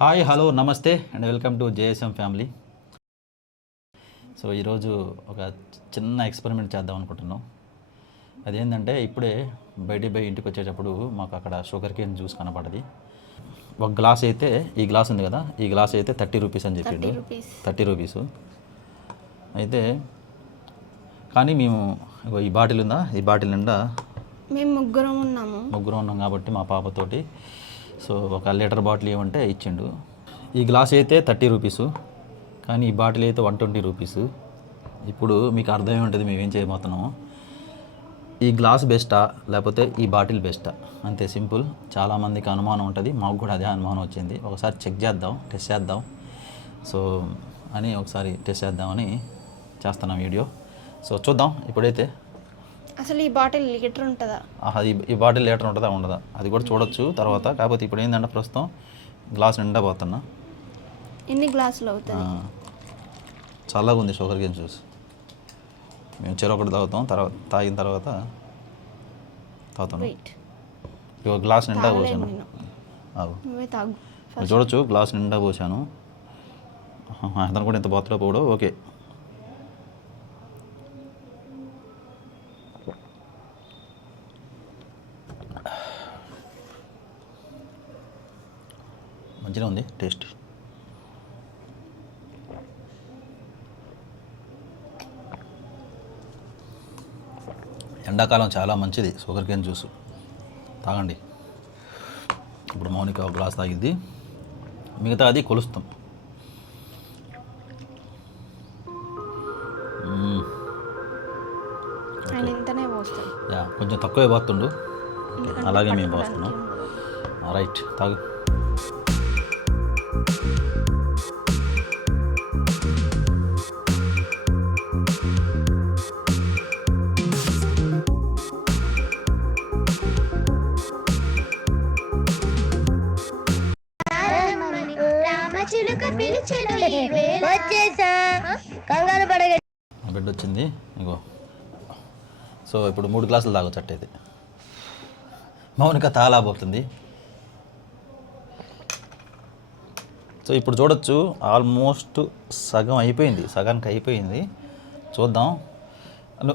Hi hello నమస్తే and welcome to JSM family. So ఈరోజు ఒక చిన్న ఎక్స్పెరిమెంట్ చేద్దాం అనుకుంటున్నాం. అదేంటంటే ఇప్పుడే బయటికి ఇంటికి వచ్చేటప్పుడు మాకు అక్కడ షుగర్ కేన్ జ్యూస్ కనపడది. ఒక గ్లాస్ అయితే ఈ గ్లాస్ ఉంది కదా, ఈ గ్లాస్ అయితే 30 రూపీస్ అని చెప్పిండు. 30 రూపీస్ అయితే కానీ మేము ఈ బాటిల్ ఉందా, ఈ బాటిల్ నిండా మేము ముగ్గురం ఉన్నాం కాబట్టి మా పాపతోటి సో 1 లీటర్ బాటిల్ ఏమంటే ఇచ్చిండు. ఈ గ్లాస్ అయితే 30 రూపీసు, కానీ ఈ బాటిల్ అయితే 120 రూపీసు. ఇప్పుడు మీకు అర్థమై ఉంటుంది మేమేం చేయబోతున్నాము. ఈ గ్లాస్ బెస్టా లేకపోతే ఈ బాటిల్ బెస్టా, అంతే సింపుల్. చాలామందికి అనుమానం ఉంటుంది, మాకు కూడా అదే అనుమానం వచ్చింది. ఒకసారి చెక్ చేద్దాం, టెస్ట్ చేద్దాం సో అని ఒకసారి టెస్ట్ చేద్దామని చేస్తున్నాం వీడియో. సో చూద్దాం ఇప్పుడైతే. అసలు ఈ బాటిల్ లీటర్ ఉంటుందా? ఈ బాటిల్ లీటర్ ఉంటుందా ఉండదా అది కూడా చూడొచ్చు తర్వాత. కాకపోతే ఇప్పుడు ఏంటంటే ప్రస్తుతం గ్లాస్ నిండా పోతున్నా. ఎన్ని గ్లాసులు అవుతాయి? చల్లగా ఉంది షుగర్ కేన్ జ్యూస్. మేము చెరొకటి తాగుతాం, తర్వాత తాగిన తర్వాత తాగుతాం. ఇక గ్లాస్ నిండా పోసాను. చూడొచ్చు గ్లాస్ నిండా పోసాను. అతను కూడా ఇంత బాత్లో పోవడం ఓకే. మంచిగా ఉంది టేస్ట్. ఎండాకాలం చాలా మంచిది షుగర్ కేన్ జ్యూస్, తాగండి. ఇప్పుడు మౌనిక ఒక గ్లాస్ తాగిద్ది, మిగతా అది కొలుస్తాం. కొంచెం తక్కువే పోతుండు, అలాగే మేము పోస్తున్నాం. రైట్, తాగు. బిడ్డ వచ్చింది ఇగో. సో ఇప్పుడు 3 గ్లాసులు తాగొచ్చు అట్టయితే. మౌనిక తాలాబోతుంది. సో ఇప్పుడు చూడొచ్చు ఆల్మోస్ట్ సగం అయిపోయింది, సగానికి అయిపోయింది. చూద్దాం.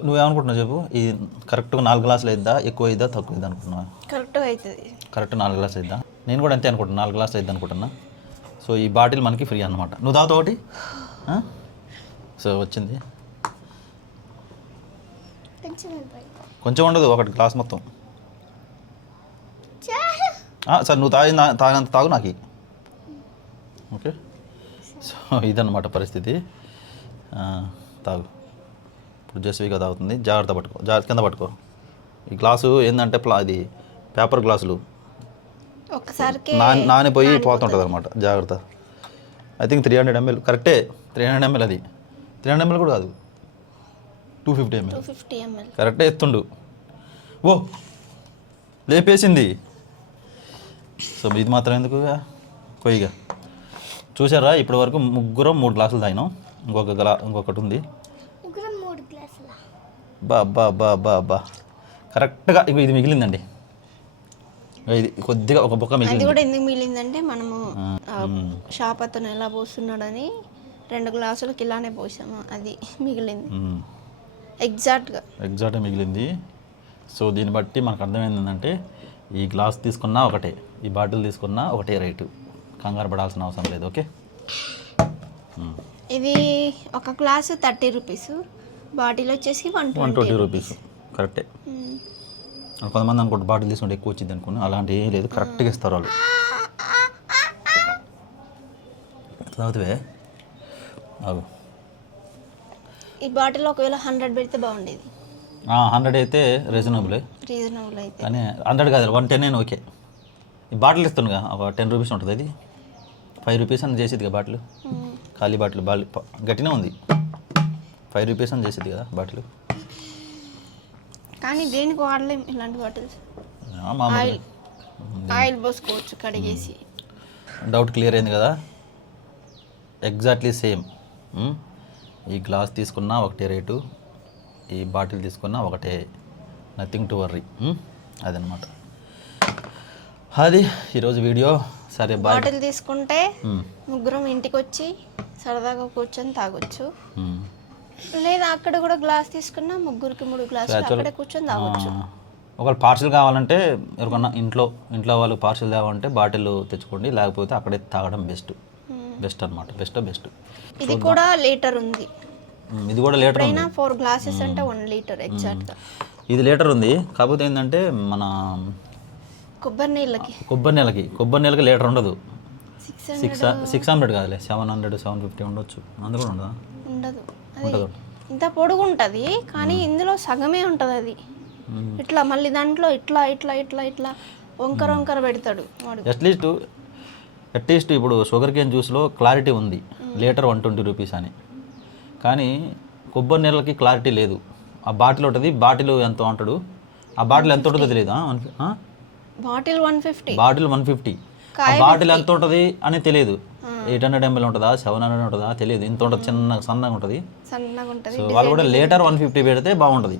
నువ్వేమనుకుంటున్నావు చెప్పు, ఈ కరెక్ట్గా 4 గ్లాసులు అయిద్దా, ఎక్కువ అయిద్దా, తక్కువ అయిద్దా అనుకుంటున్నా? కరెక్ట్గా అవుతుంది. కరెక్ట్ 4 గ్లాసులు అయిద్దా? నేను కూడా అంతే అనుకుంటున్నా, 4 గ్లాసులు అయిద్దా అనుకుంటున్నా. సో ఈ బాటిల్ మనకి ఫ్రీ అనమాట. నువ్వు తాగుతావు ఒకటి. సో వచ్చింది, కొంచెం ఉండదు, ఒకటి గ్లాస్ మొత్తం. సరే నువ్వు తాగినంత తాగు నాకు. ఓకే, సో ఇదన్నమాట పరిస్థితి. తాగు. ఇప్పుడు జస్విగా తాగుతుంది. జాగ్రత్త పట్టుకో, కింద పట్టుకో. ఈ గ్లాసు ఏంటంటే అది పేపర్ గ్లాసులు నానిపోయి పోతుంటుంది అనమాట, జాగ్రత్త. ఐ థింక్ 300 ml కరెక్టే. 300 ml అది 300 ml కూడా కాదు, 250 ml కరెక్టే ఎత్తుండు. ఓ లేపేసింది. సో ఇది మాత్రం ఎందుకు కొయ్యిగా. చూసారా ఇప్పటి వరకు ముగ్గురం 3 గ్లాసులు తాగినాం. ఇంకొకటి ఉంది. బా కరెక్ట్గా ఇది మిగిలిందండి. ఇది కొద్దిగా ఒక బొక్క మిగిలింది. అది కూడా ఎందుకు మిగిలిందంటే మనము షాప్ అతను ఎలా పోస్తున్నాడని 2 గ్లాసులకి ఇలానే పోసాము, అది మిగిలింది. ఎగ్జాక్ట్గా మిగిలింది. సో దీన్ని బట్టి మనకు అర్థమైందంటే ఈ గ్లాస్ తీసుకున్నా ఒకటే, ఈ బాటిల్ తీసుకున్నా ఒకటే రేటు, కంగారు పడాల్సిన అవసరం లేదు. ఓకే, ఇది ఒక గ్లాసు 30 రూపీస్, బాటిల్ వచ్చేసి 120 రూపీస్. కరెక్టే. కొంతమంది అనుకుంటే బాటిల్ తీసుకుంటే ఎక్కువ వచ్చింది అనుకుని, అలాంటి ఏం లేదు, కరెక్ట్గా ఇస్తారు వాళ్ళు. తాగుతావే అవు. ఈ బాటిల్ ఒకవేళ 100 పెడితే బాగుండేది. 100 అయితే రీజనబుల్ అయితే, కానీ 100 కాదు 110 ఓకే. ఈ బాటిల్ ఇస్తుండగా ఒక 10 రూపీస్ ఉంటుంది, అది 5 రూపీస్ అని చేసేది బాటిల్. ఖాళీ బాటిల్ గట్టినే ఉంది, 5 రూపీస్ అని చేసేది కదా బాటిల్. కానీ దేనికి వాడలేము ఇలాంటి బాటిల్స్. ఆయిల్ పోసుకోవచ్చు కడిగేసి. డౌట్ క్లియర్ అయింది కదా. Exactly same. ఈ గ్లాస్ తీసుకున్నా ఒకటే రేటు, ఈ బాటిల్ తీసుకున్నా ఒకటే, నథింగ్ టు వర్రీ. అదనమాట. అది ఈరోజు వీడియో. సరే బాయ్. బాటిల్ తీసుకుంటే ముగ్గురం ఇంటికి వచ్చి సరదాగా కూర్చొని తాగొచ్చు. లేదా అక్కడ కూడా గ్లాస్ తీసుకున్నా ముగ్గురికి 3 గ్లాసులు అక్కడే కూర్చొని తాగొచ్చు. ఒకవేళ పార్సిల్ కావాలంటే ఎవరికన్నా ఇంట్లో వాళ్ళు పార్సిల్ తేవాలంటే బాటిల్ తెచ్చుకోండి, లేకపోతే అక్కడే తాగడం బెస్ట్ అనమాట. బెస్ట్. ఇది కూడా లీటర్ ఉంది. ఇది కూడా లీటర్ ఎప్పుడైనా 4 గ్లాసెస్ అంటే 1 లీటర్ ఎగ్జాక్ట్గా. ఇది లీటర్ ఉంది. కాకపోతే ఏంటంటే మన కొబ్బరి నీళ్ళకి కొబ్బరి నీళ్ళకి లీటర్ ఉండదు. 600 600 కాదులే, 700 750 ఉండొచ్చు. అందులో ఉండదా? ఉండదు. అది ఇంత పొడుగు ఉంటుంది కానీ ఇందులో సగమే ఉంటుంది. అది ఇట్లా మళ్ళీ దాంట్లో ఇట్లా వంకర పెడతాడు వాడు. అట్లీస్ట్ ఇప్పుడు షుగర్ కేన్ జ్యూస్లో క్లారిటీ ఉంది, లీటర్ 120 రూపీస్ అని. కానీ కొబ్బరి నీళ్ళకి క్లారిటీ లేదు. ఆ బాటిల్ ఉంటుంది, బాటిల్ ఎంత అంటాడు, ఆ బాటిల్ ఎంత ఉంటుందో తెలియదు. బాటిల్ 150, బాటిల్ 150, ఆ బాటిల్ ఎంత ఉంటుంది అని తెలియదు. 800 ml ఉంటుందా, 700 ఉంటుందా తెలియదు. ఇంత ఉంటుంది, సన్నగా ఉంటుంది. సో వాళ్ళు కూడా లీటర్ 150 పెడితే బాగుంటుంది.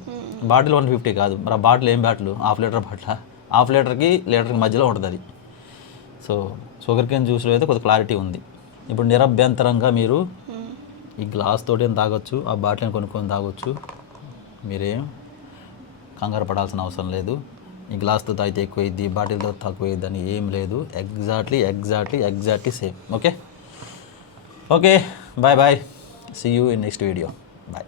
బాటిల్ 150 కాదు. మరి ఆ బాటిల్ ఏం బాటిల్? హాఫ్ లీటర్కి లీటర్కి మధ్యలో ఉంటుంది అది. సో షుగర్ కేన్ జ్యూస్లో అయితే కొద్దిగా క్లారిటీ ఉంది. ఇప్పుడు నిరభ్యంతరంగా మీరు ఈ గ్లాస్ తోటి తాగొచ్చు, ఆ బాటిల్ని కొనుక్కొని తాగొచ్చు. మీరేం కంగారు పడాల్సిన అవసరం లేదు. ఈ గ్లాస్తో తాగితే ఎక్కువ అయింది, బాటిల్తో తక్కువ అయింది అని ఏం లేదు. Exactly same. Okay bye. See you in next video. Bye.